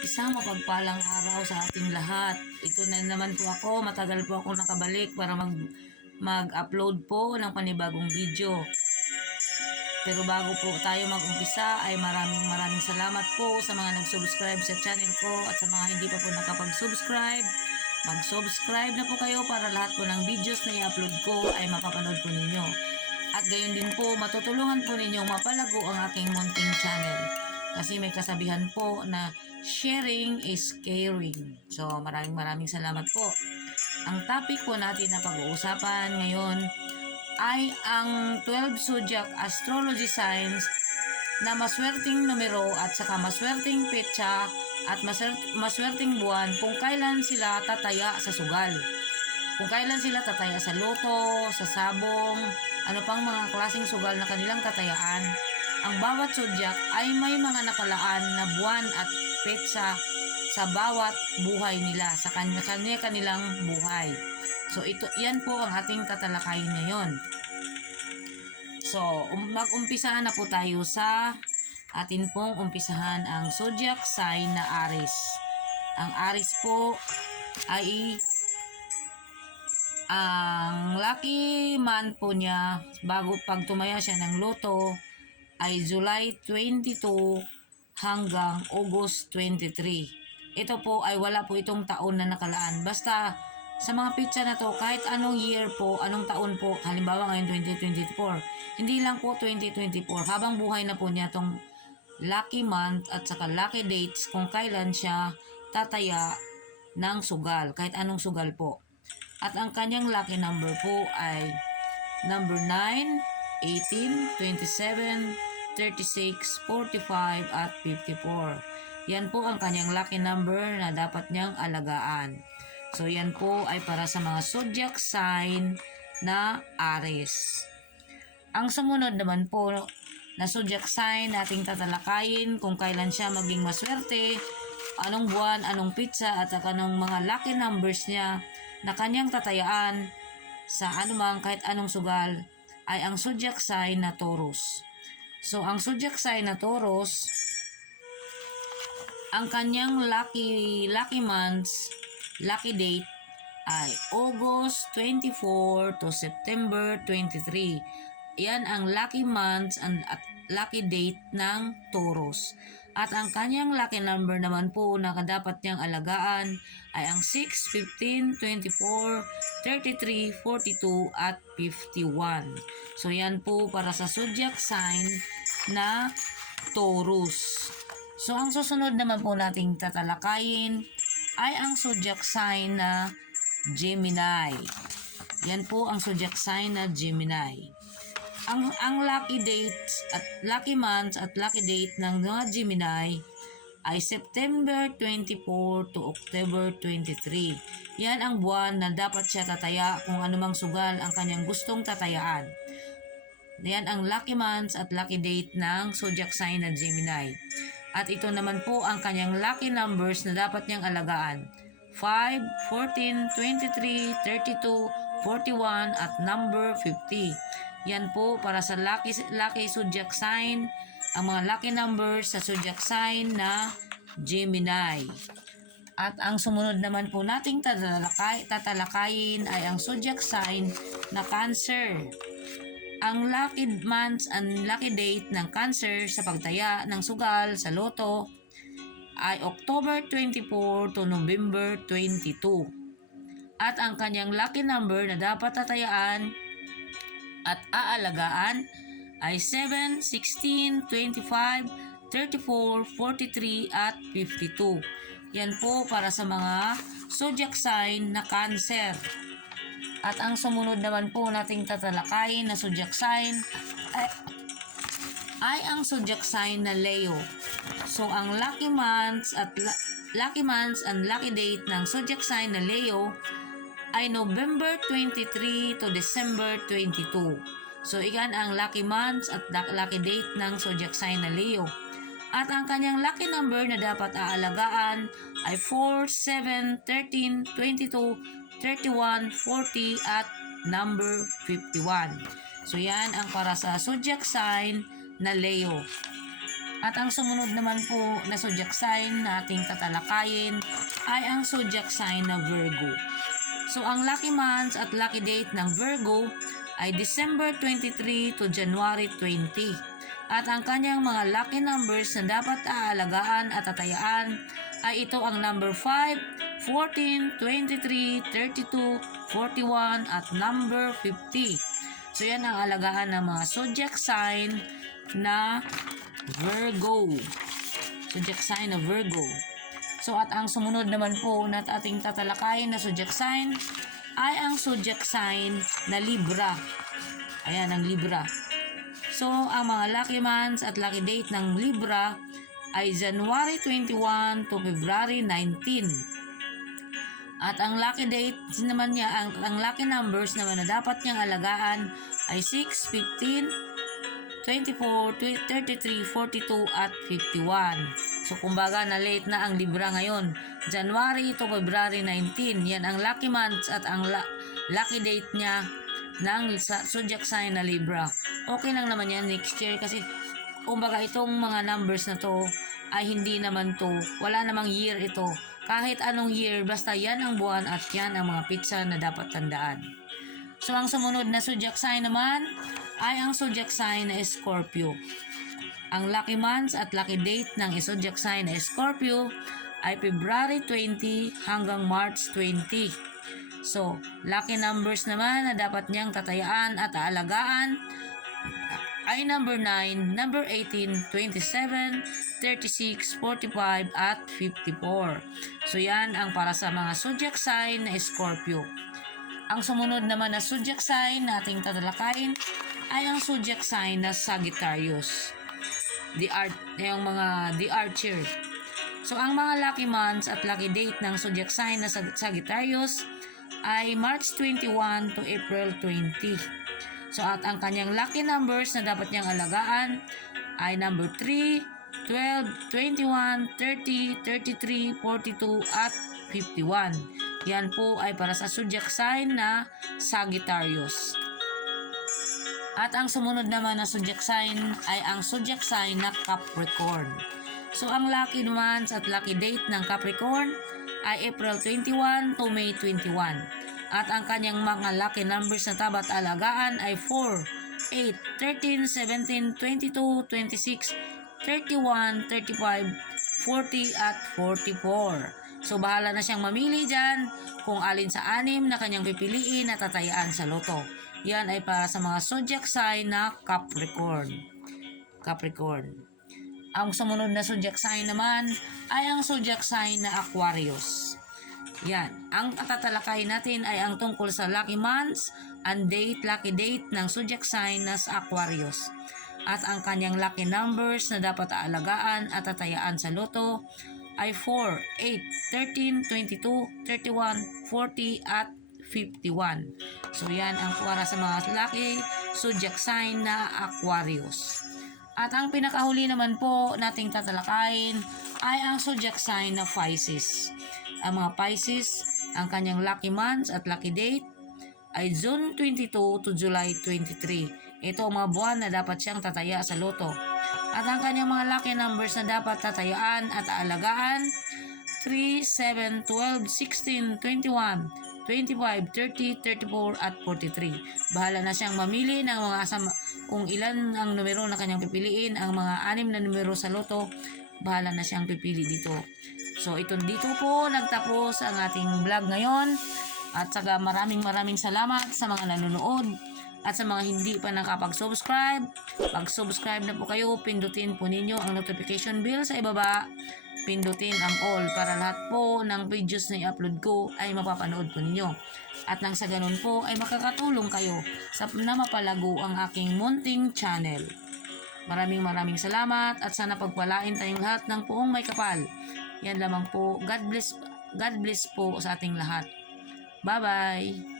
Isang mapagpalang araw sa ating lahat. Ito na naman po ako. Matagal po ako nakabalik para mag-upload po ng panibagong video. Pero bago po tayo mag-umpisa ay maraming salamat po sa mga nag-subscribe sa channel ko at sa mga hindi pa po nakapag-subscribe. Mag-subscribe na po kayo para lahat po ng videos na i-upload ko ay mapapanood po ninyo. At gayon din po, matutulungan po ninyong mapalago ang aking munting channel. Kasi may kasabihan po na sharing is caring. So maraming salamat po. Ang topic po natin na pag-uusapan ngayon ay ang 12 zodiac astrology signs na maswerteng numero at saka maswerteng petsa at maswerteng buwan kung kailan sila tataya sa sugal. Kung kailan sila tataya sa loto, sa sabong, ano pang mga klaseng sugal na kanilang tatayaan. Ang bawat zodiac ay may mga nakalaan na buwan at petsa sa bawat buhay nila, sa kanilang buhay. So yan po ang ating tatalakayin ngayon. So mag-umpisa na po tayo sa atin pong umpisahan ang zodiac sign na Aries. Ang Aries po ay ang lucky month po niya bago pag tumaya siya ng loto ay July 22 hanggang August 23. Ito po ay wala po itong taon na nakalaan. Basta sa mga pizza na to, kahit anong year po, anong taon po, halimbawa ngayon 2024, hindi lang po 2024, habang buhay na po niya tong lucky month at saka lucky dates kung kailan siya tataya ng sugal, kahit anong sugal po. At ang kanyang lucky number po ay number 9, 18, 27, 36, 45 at 54. Yan po ang kanyang lucky number na dapat niyang alagaan. So yan po ay para sa mga zodiac sign na Aries. Ang sumunod naman po na zodiac sign nating tatalakayin kung kailan siya maging maswerte, anong buwan, anong pizza at anong mga lucky numbers niya na kanyang tatayaan sa anumang kahit anong sugal ay ang zodiac sign na Taurus. So ang zodiac sign na Taurus, ang kanyang lucky months, lucky date ay August 24 to September 23. Yan ang lucky months at lucky date ng Taurus. At ang kanyang lucky number naman po na dapat niyang alagaan ay ang 6, 15, 24, 33, 42 at 51. So yan po para sa zodiac sign na Taurus. So ang susunod naman po nating tatalakayin ay ang zodiac sign na Gemini. Yan po ang zodiac sign na Gemini. Ang lucky dates at lucky months at lucky date ng mga Gemini ay September 24 to October 23. Yan ang buwan na dapat siya tataya kung anumang sugal ang kanyang gustong tatayaan. Yan ang lucky months at lucky date ng zodiac sign na Gemini. At ito naman po ang kanyang lucky numbers na dapat niyang alagaan. 5, 14, 23, 32, 41 at number 50. Yan po para sa lucky zodiac sign, ang mga lucky numbers sa zodiac sign na Gemini. At ang sumunod naman po nating tatalakayin ay ang zodiac sign na Cancer. Ang lucky months and lucky date ng Cancer sa pagtaya ng sugal sa loto ay October 24 to November 22. At ang kanyang lucky number na dapat tatayaan at aalagaan ay 7, 16, 25, 34, 43 at 52. Yan po para sa mga zodiac sign na Cancer. At ang sumunod naman po nating tatalakayin na zodiac sign ay ang zodiac sign na Leo. So ang lucky months and lucky date ng zodiac sign na Leo ay November 23 to December 22. So iyan ang lucky months at lucky date ng zodiac sign na Leo. At ang kanyang lucky number na dapat aalagaan ay 4, 7, 13, 22, 31, 40 at number 51. So yan ang para sa zodiac sign na Leo. At ang sumunod naman po na zodiac sign na ating tatalakayin ay ang zodiac sign na Virgo. So ang lucky months at lucky date ng Virgo ay December 23 to January 20. At ang kanyang mga lucky numbers na dapat aalagaan at tatayaan ay ito ang number 5, 14, 23, 32, 41 at number 50. So yan ang alagaan ng mga zodiac sign na Virgo. Zodiac sign na Virgo. So at ang sumunod naman po na ating tatalakayin na zodiac sign ay ang zodiac sign na Libra. Ayan ang Libra. So ang mga lucky months at lucky date ng Libra ay January 21 to February 19. At ang lucky dates naman niya, ang lucky numbers naman na dapat niyang alagaan ay 6, 15, 24, 33, 42 at 51. So kumbaga na late na ang Libra ngayon. January to February 19. Yan ang lucky months at ang lucky date niya ng zodiac sign na Libra. Okay lang naman yan next year kasi kumbaga itong mga numbers na to ay hindi naman to, wala namang year ito. Kahit anong year, basta yan ang buwan at yan ang mga pizza na dapat tandaan. So ang sumunod na zodiac sign naman ay ang zodiac sign na Scorpio. Ang lucky months at lucky date ng zodiac sign na Scorpio ay February 20 hanggang March 20. So, lucky numbers naman na dapat niyang tatayaan at aalagaan ay number 9, number 18, 27, 36, 45 at 54. So yan ang para sa mga zodiac sign na Scorpio. Ang sumunod naman na zodiac sign na ating tatalakayin ay ang zodiac sign na Sagittarius. The Archer. So ang mga lucky months at lucky date ng zodiac sign na Sagittarius ay March 21 to April 20. So at ang kanyang lucky numbers na dapat niyang alagaan ay number 3, 12, 21, 30, 33, 42 at 51. Yan po ay para sa zodiac sign na Sagittarius. At ang sumunod naman na zodiac sign ay ang zodiac sign na Capricorn. So ang lucky months at lucky date ng Capricorn ay April 21 to May 21. At ang kanyang mga lucky numbers na dapat alagaan ay 4, 8, 13, 17, 22, 26, 31, 35, 40 at 44. So bahala na siyang mamili dyan kung alin sa anim na kanyang pipiliin na tatayaan sa loto. Yan ay para sa mga zodiac sign na Capricorn. Ang sumunod na zodiac sign naman ay ang zodiac sign na Aquarius. Yan. Ang tatalakayin natin ay ang tungkol sa lucky months and lucky date ng zodiac sign na Aquarius. At ang kanyang lucky numbers na dapat aalagaan at tatayaan sa loto ay 4, 8, 13, 22, 31, 40 at 51. So yan ang para sa mga lucky zodiac sign na Aquarius. At ang pinakahuli naman po nating tatalakayin ay ang zodiac sign na Pisces. Ang mga Pisces, ang kanyang lucky months at lucky date ay June 22 to July 23. Ito ang mga buwan na dapat siyang tataya sa loto. At ang kanyang mga lucky numbers na dapat tatayaan at aalagaan 3, 7, 12, 16, 21, 25, 30, 34 at 43. Bahala na siyang mamili ng mga kung ilan ang numero na kanyang pipiliin. Ang mga 6 na numero sa loto, bahala na siyang pipili dito. So dito po nagtapos ang ating vlog ngayon. At saka maraming salamat sa mga nanonood. At sa mga hindi pa nakapag-subscribe, pag-subscribe na po kayo, pindutin po ninyo ang notification bell sa ibaba, pindutin ang all para lahat po ng videos na i-upload ko ay mapapanood po ninyo. At nang sa ganun po ay makakatulong kayo na mapalago ang aking munting channel. Maraming salamat at sana pagpalain tayong lahat ng puong may kapal. Yan lamang po. God bless po sa ating lahat. Bye-bye!